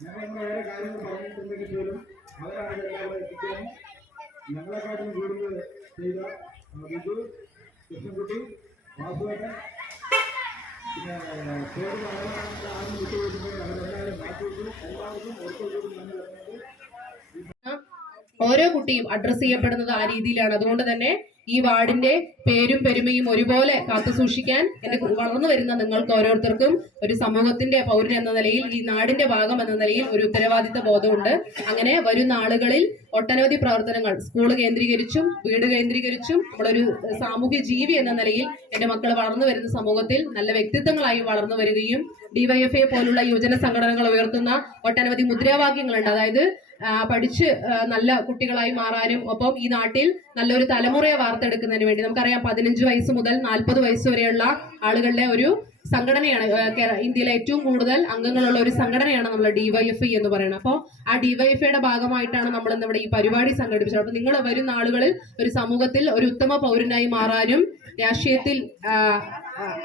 വേറെ കാര്യങ്ങൾ പറഞ്ഞിട്ടുണ്ടെങ്കിൽ പോലും അവരാണ് എല്ലാവരും എത്തിക്കാനും ഞങ്ങളെക്കാട്ടിലും കൂടുതൽ ചെയ്ത ബിജു കൃഷ്ണൻകുട്ടി വാസുവേട്ടൻ പിന്നെ ആരും വിട്ടുപോയിട്ടുണ്ടെങ്കിൽ അവരെല്ലാവരും മാറ്റിവെച്ചു എല്ലാവർക്കും ഓർത്തുകൂടി നന്ദി പറഞ്ഞത് ഓരോ കുട്ടിയും അഡ്രസ് ചെയ്യപ്പെടുന്നത് ആ രീതിയിലാണ്. അതുകൊണ്ട് തന്നെ ഈ വാർഡിന്റെ പേരും പെരുമയും ഒരുപോലെ കാത്തു സൂക്ഷിക്കാൻ എന്റെ വളർന്നു വരുന്ന നിങ്ങൾക്ക് ഓരോരുത്തർക്കും ഒരു സമൂഹത്തിന്റെ പൗരൻ എന്ന നിലയിൽ ഈ നാടിന്റെ ഭാഗം എന്ന നിലയിൽ ഒരു ഉത്തരവാദിത്ത ബോധമുണ്ട്. അങ്ങനെ വരുന്ന ആളുകളിൽ ഒട്ടനവധി പ്രവർത്തനങ്ങൾ സ്കൂൾ കേന്ദ്രീകരിച്ചും വീട് കേന്ദ്രീകരിച്ചും നമ്മളൊരു സാമൂഹ്യ ജീവി എന്ന നിലയിൽ എന്റെ മക്കൾ വളർന്നു വരുന്ന സമൂഹത്തിൽ നല്ല വ്യക്തിത്വങ്ങളായി വളർന്നു വരികയും ഡിവൈഎഫ്ഐ പോലുള്ള യുവജന സംഘടനകൾ ഉയർത്തുന്ന ഒട്ടനവധി മുദ്രാവാക്യങ്ങളുണ്ട്. അതായത് പഠിച്ച് നല്ല കുട്ടികളായി മാറാനും ഒപ്പം ഈ നാട്ടിൽ നല്ലൊരു തലമുറയെ വാർത്തെടുക്കുന്നതിന് വേണ്ടി നമുക്കറിയാം പതിനഞ്ച് വയസ്സ് മുതൽ നാൽപ്പത് വയസ്സ് വരെയുള്ള ആളുകളുടെ ഒരു സംഘടനയാണ് ഇന്ത്യയിലെ ഏറ്റവും കൂടുതൽ അംഗങ്ങളുള്ള ഒരു സംഘടനയാണ് നമ്മൾ ഡിവൈഎഫ്ഐ എന്ന് പറയുന്നത്. അപ്പോൾ ആ ഡിവൈഎഫ്ഐയുടെ ഭാഗമായിട്ടാണ് നമ്മൾ ഇന്നിവിടെ ഈ പരിപാടി സംഘടിപ്പിച്ചത്. അപ്പോൾ നിങ്ങൾ വരുന്ന ആളുകളിൽ ഒരു സമൂഹത്തിൽ ഒരു ഉത്തമ പൗരനായി മാറാനും രാഷ്ട്രീയത്തിൽ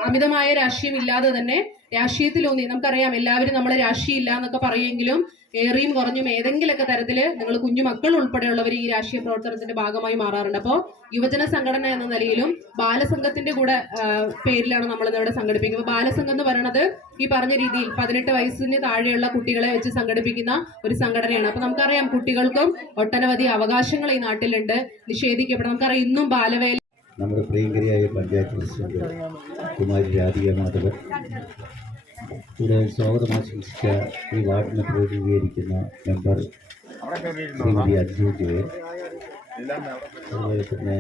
അമിതമായ രാഷ്ട്രീയം ഇല്ലാതെ തന്നെ. രാഷ്ട്രീയത്തിലൂന്നി നമുക്കറിയാം എല്ലാവരും നമ്മൾ രാഷ്ട്രീയം ഇല്ല എന്നൊക്കെ പറയുമെങ്കിലും ഏറിയും കുറഞ്ഞും ഏതെങ്കിലുമൊക്കെ തരത്തിൽ നിങ്ങൾ കുഞ്ഞു മക്കൾ ഉൾപ്പെടെയുള്ളവർ ഈ രാഷ്ട്രീയ പ്രവർത്തനത്തിന്റെ ഭാഗമായി മാറാറുണ്ട്. അപ്പോൾ യുവജന സംഘടന എന്ന നിലയിലും ബാലസംഘത്തിന്റെ കൂടെ പേരിലാണ് നമ്മൾ ഇന്നിവിടെ സംഘടിപ്പിക്കുന്നത്. ബാലസംഘം എന്ന് പറയുന്നത് ഈ പറഞ്ഞ രീതിയിൽ പതിനെട്ട് വയസ്സിന് താഴെയുള്ള കുട്ടികളെ വെച്ച് സംഘടിപ്പിക്കുന്ന ഒരു സംഘടനയാണ്. അപ്പൊ നമുക്കറിയാം കുട്ടികൾക്കും ഒട്ടനവധി അവകാശങ്ങൾ ഈ നാട്ടിലുണ്ട്. നിഷേധിക്കപ്പെടും. നമുക്കറിയാം ഇന്നും ബാലവേല നമ്മുടെ പ്രിയങ്കരിയായ പഞ്ചായത്ത് പ്രസിഡന്റ് കുമാരി രാധിക മാധവൻ. ഇവിടെ സ്വാഗതം ആശംസിച്ച ഈ വാർഡിനെ പ്രതിനിധീകരിക്കുന്ന മെമ്പർ ശ്രീമതി അഞ്ജു ജയൻ അതുപോലെ തന്നെ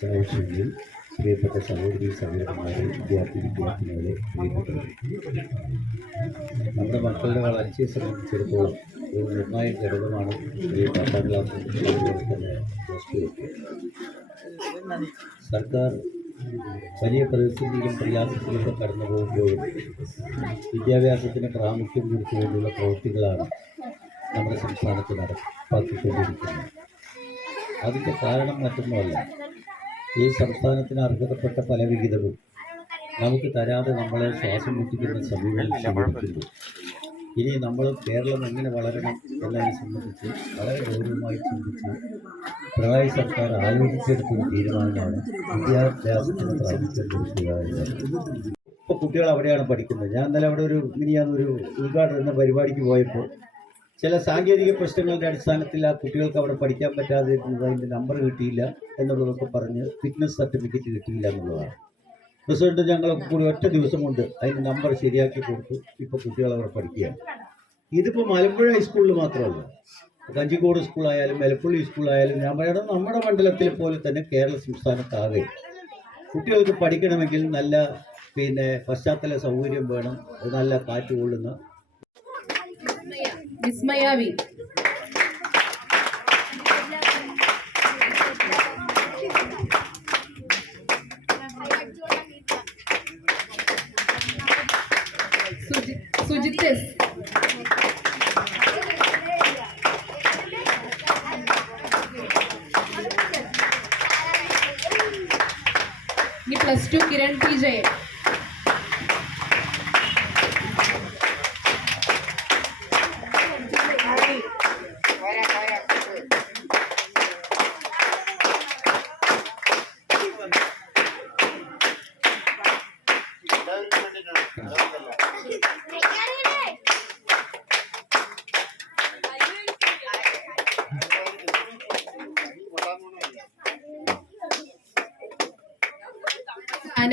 സഹോദരി പ്രിയപ്പെട്ട സഹോദരി സഹോദരന്മാരെ വിദ്യാർത്ഥി വിദ്യാർത്ഥിനികളെ പ്രിയപ്പെട്ടത് നമ്മുടെ മക്കളുടെ വളർച്ചയെ സംബന്ധിച്ചിടത്തോളം ഒരു നിർണായക ഘടകമാണ് ഈ പത്താം ക്ലാസ് അതുപോലെ തന്നെ പ്ലസ് ടു സർക്കാർ വലിയ പ്രതിസന്ധിയിലും പ്രയാസത്തിലൂടെ കടന്നു പോകുമ്പോഴും വിദ്യാഭ്യാസത്തിന് പ്രാമുഖ്യം കൊടുത്തുകൊണ്ടുള്ള പ്രവൃത്തികളാണ് നമ്മുടെ സംസ്ഥാനത്ത് നടപ്പാക്കിക്കൊണ്ടിരിക്കുന്നത്. അതിന്റെ കാരണം മറ്റൊന്നുമല്ല ഈ സംസ്ഥാനത്തിന് അർഹതപ്പെട്ട പല വിഹിതവും നമുക്ക് തരാതെ നമ്മളെ ശ്വാസം മുട്ടിക്കുന്ന സമീപനം ഇനി നമ്മൾ കേരളം എങ്ങനെ വളരണം എന്നതിനെ സംബന്ധിച്ച് വളരെ ഗൗരവമായി ചിന്തിച്ച് പിണറായി സർക്കാർ ആലോചിച്ചെടുത്തൊരു തീരുമാനമാണ് വിദ്യാഭ്യാസത്തിന് പ്രാമുഖ്യം ഇപ്പൊ കുട്ടികൾ അവിടെയാണ് പഠിക്കുന്നത്. ഞാൻ ഇന്നലെ അവിടെ ഒരു മിനിയാന്നൊരു ഉദ്ഘാടനം എന്ന പരിപാടിക്ക് പോയപ്പോൾ ചില സാങ്കേതിക പ്രശ്നങ്ങളുടെ അടിസ്ഥാനത്തിൽ ആ കുട്ടികൾക്ക് അവിടെ പഠിക്കാൻ പറ്റാതെ അതിന്റെ നമ്പർ കിട്ടിയില്ല എന്നുള്ളതൊക്കെ പറഞ്ഞ് ഫിറ്റ്നസ് സർട്ടിഫിക്കറ്റ് കിട്ടിയില്ല എന്നുള്ളതാണ്. റിസൾട്ട് ഞങ്ങളൊക്കെ കൂടി ഒറ്റ ദിവസം കൊണ്ട് അതിന്റെ നമ്പർ ശരിയാക്കി കൊടുത്തു. ഇപ്പോൾ കുട്ടികൾ അവിടെ പഠിക്കുകയാണ്. ഇതിപ്പോൾ മലമ്പുഴ ഹൈസ്കൂളിൽ മാത്രമല്ല. കഞ്ചിക്കോട് സ്കൂളായാലും എലപ്പുള്ളി സ്കൂളായാലും ഞാൻ പറയണം നമ്മുടെ മണ്ഡലത്തിൽ പോലെ തന്നെ കേരള സംസ്ഥാനത്താകെ. കുട്ടികൾക്ക് പഠിക്കണമെങ്കിൽ നല്ല പിന്നെ പശ്ചാത്തല സൗകര്യം വേണം നല്ല കാറ്റ് കൊള്ളുന്ന വിസ്മയാവി ഇനി plus two Kiran T Jayan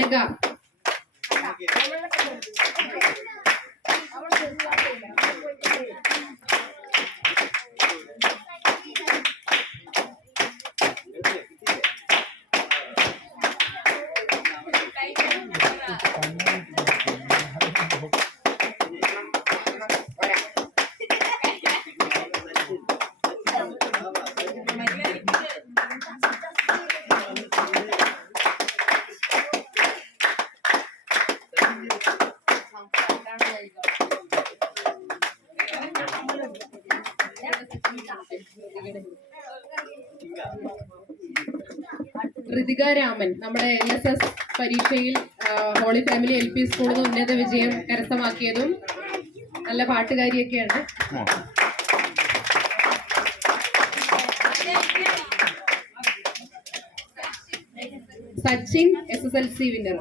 Ritika Raman നമ്മുടെ എൻ എസ് എസ് പരീക്ഷയിൽ ഹോളി ഫാമിലി എൽ പി സ്കൂളിൽ നിന്ന് ഉന്നത വിജയം കരസ്ഥമാക്കിയതും നല്ല പാട്ടുകാരിയൊക്കെയാണ്. Sachin S S L C winner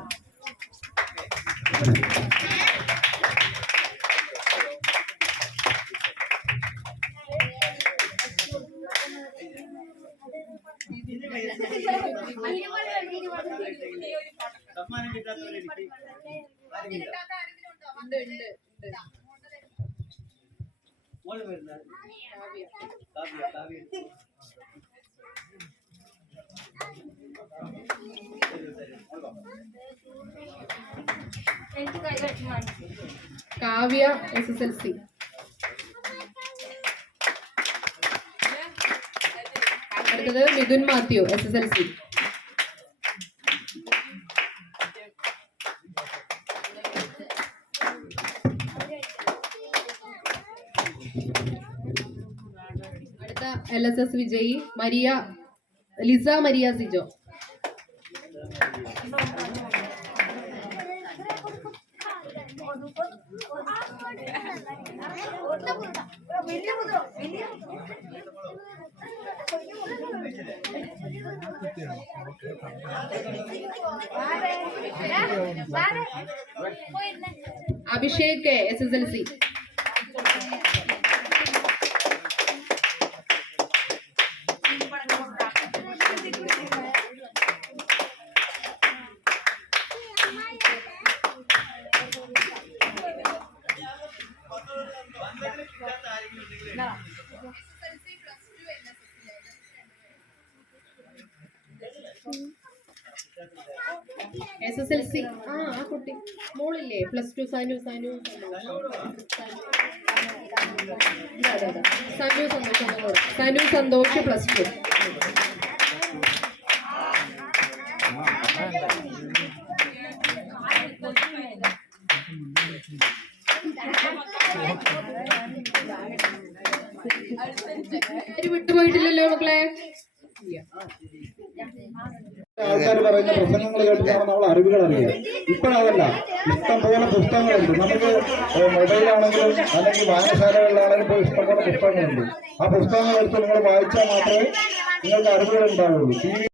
Kavya S S L C അടുത്തത് Mithun Mathew S S L C L S S വിജയി Maria Lisa Maria Sijo. Abhishek S S L C S S L C ആ ആ കുട്ടി മോളില്ലേ plus two Sanu Sanu Sanu. Sanu Santhosh എന്നോട്. Santhosh plus to ആരും വിട്ടുപോയിട്ടില്ലല്ലോ മക്കളെ. ആൾക്കാർ പറയുന്ന പ്രസംഗങ്ങൾ കേട്ടിട്ടാണ് നമ്മൾ അറിവുകൾ അറിയുക ഇപ്പോഴതല്ല ഇഷ്ടം പോലെ പുസ്തകങ്ങളുണ്ട്. നമുക്ക് മൊബൈലാണെങ്കിലും അല്ലെങ്കിൽ വായനശാലകളിലാണെങ്കിലും ഇപ്പോൾ ഇഷ്ടം പോലെ പുസ്തകങ്ങളുണ്ട്. ആ പുസ്തകങ്ങൾ എടുത്ത് നിങ്ങൾ വായിച്ചാൽ മാത്രമേ നിങ്ങൾക്ക് അറിവുകൾ ഉണ്ടാവുള്ളൂ.